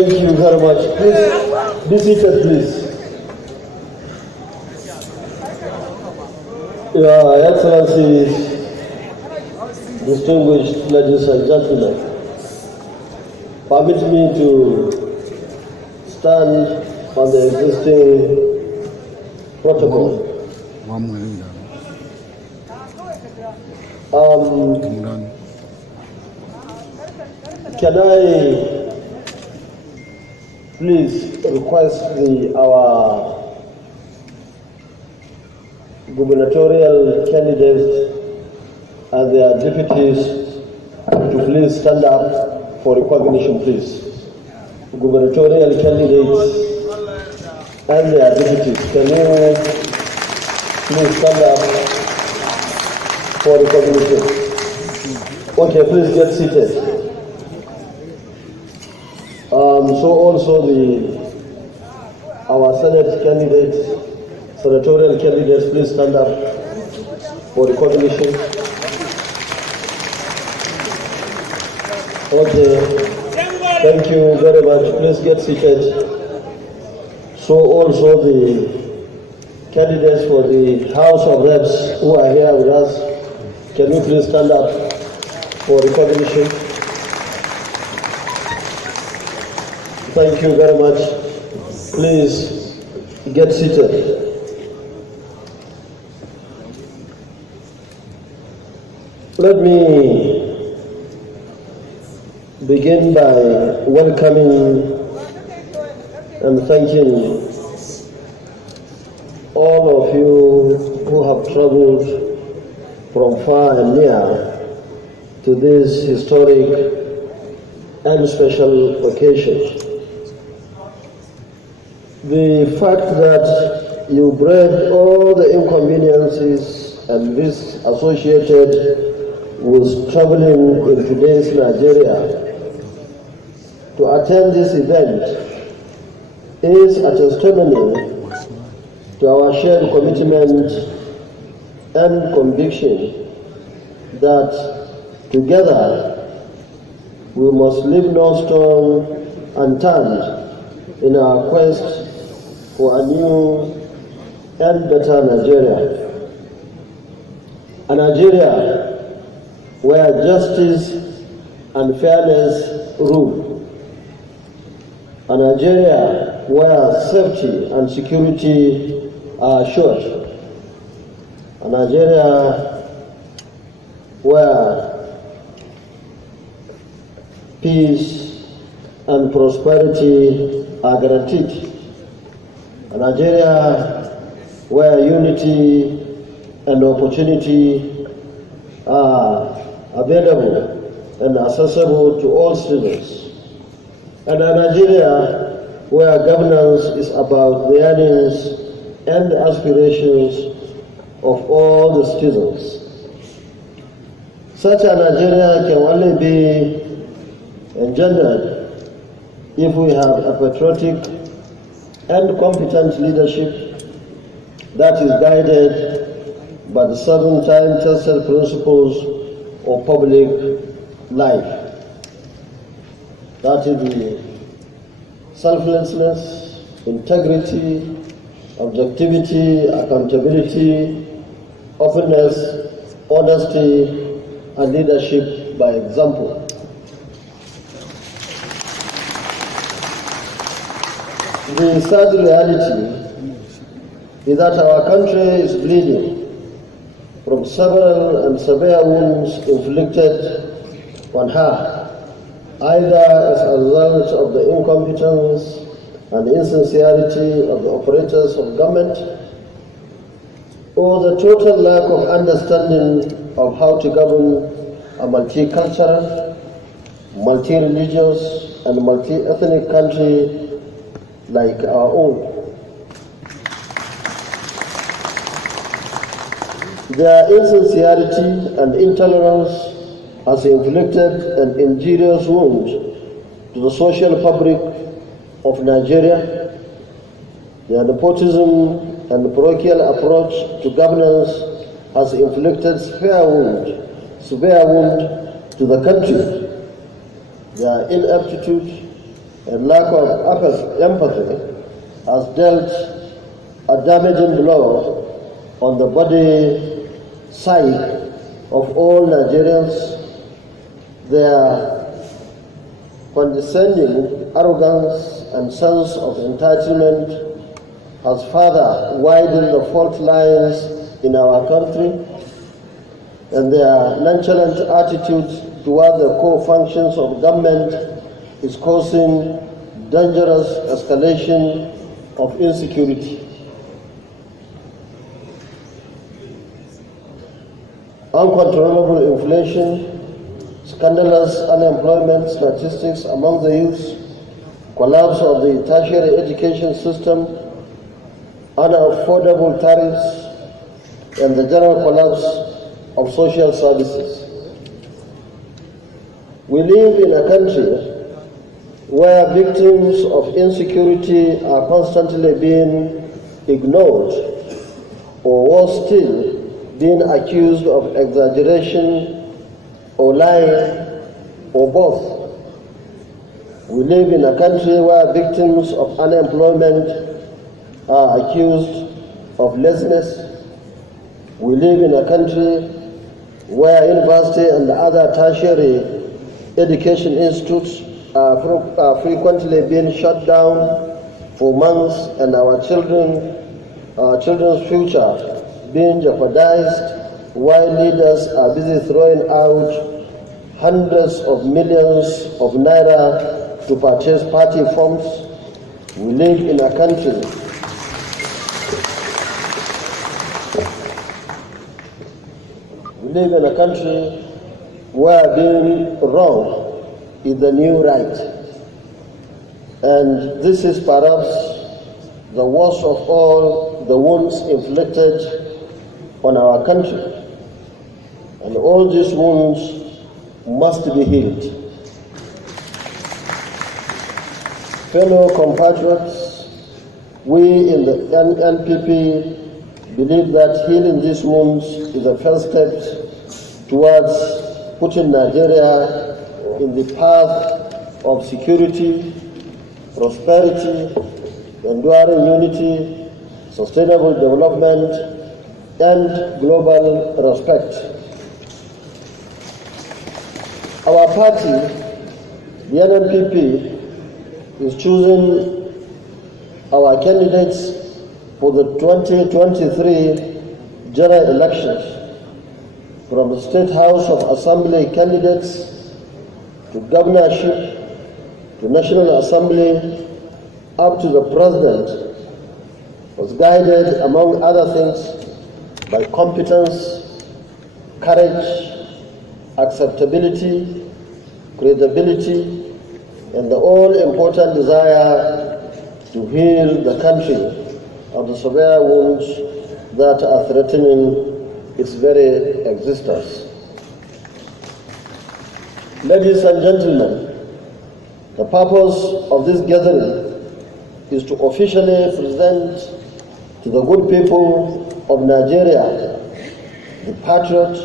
Thank you very much. Please, be seated, please. Your Excellencies, distinguished ladies and gentlemen, permit me to stand on the existing protocol. Can I please request our gubernatorial candidates and their deputies to please stand up for recognition, please. Gubernatorial candidates and their deputies, can you please stand up for recognition? Okay, please get seated. So also our Senate candidates, senatorial candidates, please stand up for recognition. Okay, thank you very much. Please get seated. So also the candidates for the House of Reps who are here with us, can you please stand up for recognition? Thank you very much. Please get seated. Let me begin by welcoming and thanking all of you who have traveled from far and near to this historic and special occasion. The fact that you braved all the inconveniences and risks associated with traveling in today's Nigeria to attend this event is a testimony to our shared commitment and conviction that together we must leave no stone unturned in our quest for a new and better Nigeria. A Nigeria where justice and fairness rule. A Nigeria where safety and security are assured. A Nigeria where peace and prosperity are guaranteed. A Nigeria where unity and opportunity are available and accessible to all citizens. And a Nigeria where governance is about the yearnings and aspirations of all the citizens. Such a Nigeria can only be engendered if we have a patriotic and competent leadership that is guided by the 7 time-tested principles of public life. That is the selflessness, integrity, objectivity, accountability, openness, honesty, and leadership by example. The sad reality is that our country is bleeding from several and severe wounds inflicted on her, either as a result of the incompetence and insincerity of the operators of government, or the total lack of understanding of how to govern a multicultural, multi-religious, and multi-ethnic country like our own. Their insincerity and intolerance has inflicted an injurious wound to the social fabric of Nigeria. Their nepotism and parochial approach to governance has inflicted severe wound to the country. Their ineptitude and lack of empathy has dealt a damaging blow on the body psyche of all Nigerians. Their condescending arrogance and sense of entitlement has further widened the fault lines in our country, and their nonchalant attitude toward the core functions of government is causing dangerous escalation of insecurity. Uncontrollable inflation, scandalous unemployment statistics among the youth, collapse of the tertiary education system, unaffordable tariffs, and the general collapse of social services. We live in a country where victims of insecurity are constantly being ignored, or worse still, being accused of exaggeration or lying, or both. We live in a country where victims of unemployment are accused of laziness. We live in a country where university and other tertiary education institutes are frequently being shut down for months, and our children's future being jeopardized while leaders are busy throwing out hundreds of millions of naira to purchase party forms. We live in a country where being wrong is the new right. And this is perhaps the worst of all the wounds inflicted on our country. And all these wounds must be healed. Fellow compatriots, we in the NNPP believe that healing these wounds is the first step towards putting Nigeria in the path of security, prosperity, enduring unity, sustainable development, and global respect. Our party, the NNPP, is choosing our candidates for the 2023 general elections, from the State House of Assembly candidates to governorship to National Assembly up to the President, was guided, among other things, by competence, courage, acceptability, credibility, and the all-important desire to heal the country of the severe wounds that are threatening its very existence. Ladies and gentlemen, the purpose of this gathering is to officially present to the good people of Nigeria the patriot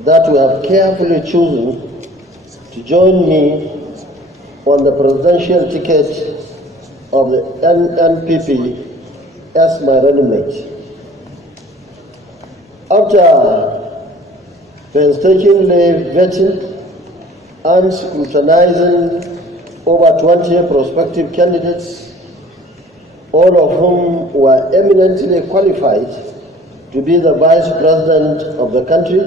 that we have carefully chosen to join me on the presidential ticket of the NNPP as my running mate. After painstakingly vetting and scrutinizing over 20 prospective candidates, all of whom were eminently qualified to be the Vice President of the country,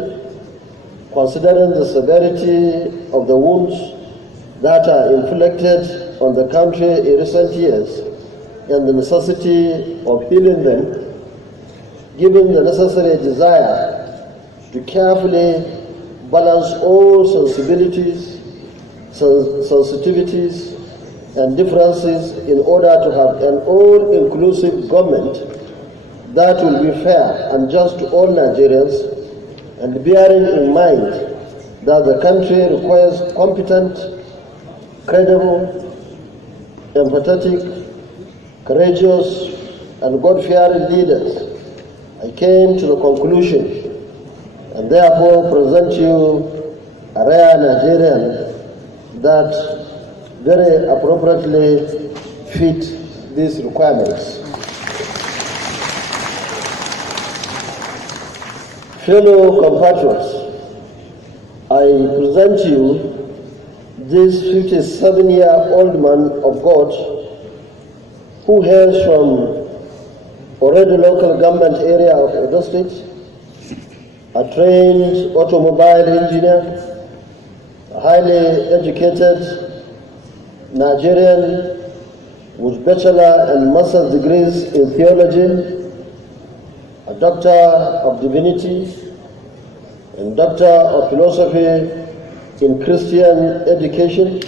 considering the severity of the wounds that are inflicted on the country in recent years and the necessity of healing them, given the necessary desire to carefully balance all sensibilities, sensitivities, and differences in order to have an all-inclusive government that will be fair and just to all Nigerians, and bearing in mind that the country requires competent, credible, empathetic, courageous, and God-fearing leaders, I came to the conclusion and therefore present you a rare Nigerian that very appropriately fit these requirements. Fellow compatriots, I present to you this 57-year-old man of God who hails from already local government area of Edo State, a trained automobile engineer, a highly educated Nigerian with bachelor and master's degrees in theology, a doctor of divinity, and doctor of philosophy in Christian education,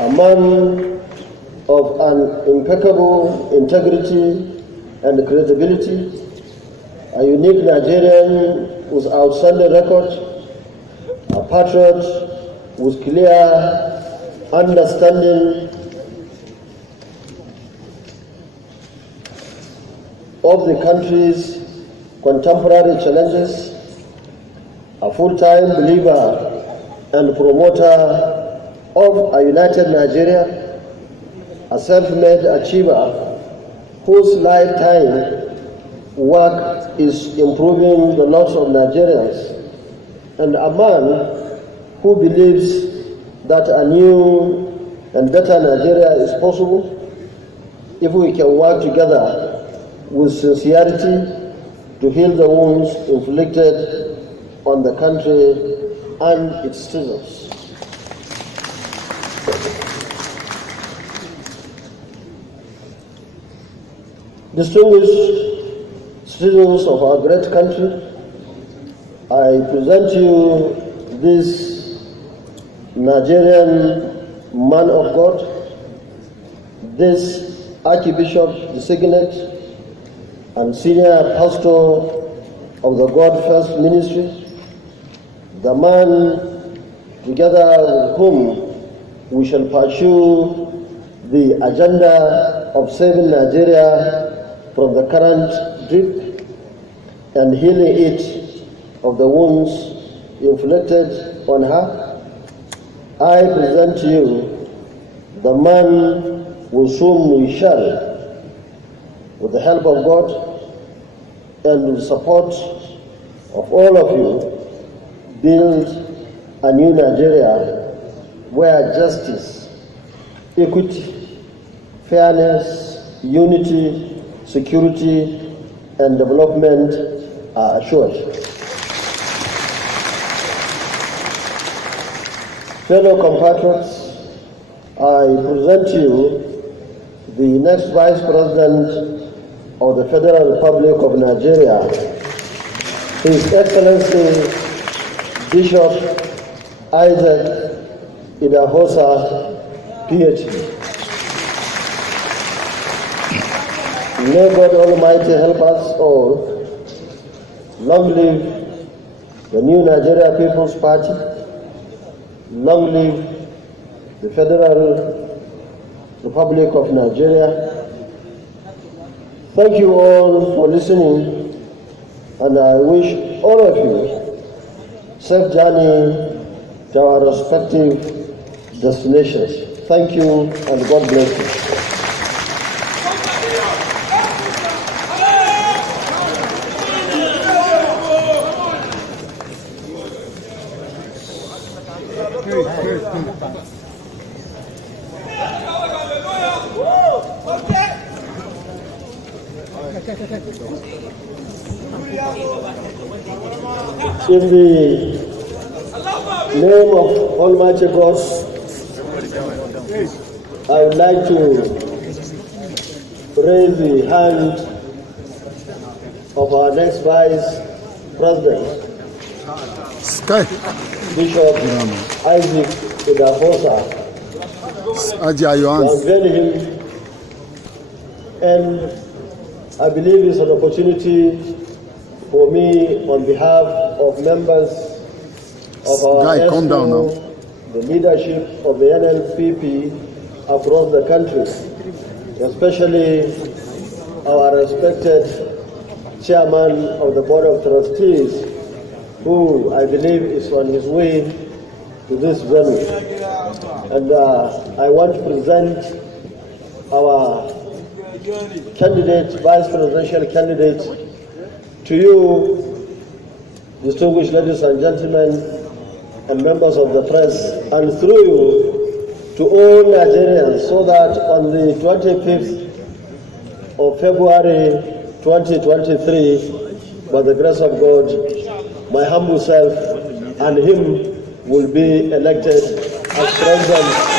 a man of an impeccable integrity and credibility, a unique Nigerian with outstanding record, a patriot with clear understanding of the country's contemporary challenges, a full-time believer and promoter of a united Nigeria, a self-made achiever whose lifetime work is improving the lots of Nigerians, and a man who believes that a new and better Nigeria is possible if we can work together with sincerity to heal the wounds inflicted on the country and its citizens. Distinguished citizens of our great country, I present to you this Nigerian man of God, this Archbishop designate and senior pastor of the God First Ministry, the man together with whom we shall pursue the agenda of saving Nigeria from the current drift and healing it of the wounds inflicted on her. I present to you the man with whom we shall, with the help of God and with the support of all of you, build a new Nigeria where justice, equity, fairness, unity, security, and development are assured. Fellow compatriots, I present to you the next Vice President of the Federal Republic of Nigeria, His Excellency Bishop Isaac Idahosa, PhD. May God Almighty help us all. Long live the new Nigeria People's Party. Long live the Federal Republic of Nigeria. Thank you all for listening, and I wish all of you safe journey to our respective destinations. Thank you, and God bless you. In the name of Almighty God, I would like to raise the hand of our next Vice President, Bishop Isaac Idahosa, to unveil him, and I believe it's an opportunity for me, on behalf of members of our the leadership of the NNPP across the country, especially our respected Chairman of the Board of Trustees, who I believe is on his way to this venue. And I want to present our candidate, vice presidential candidate, to you, distinguished ladies and gentlemen, and members of the press, and through you to all Nigerians, so that on the 25th of February 2023, by the grace of God, my humble self and him will be elected as president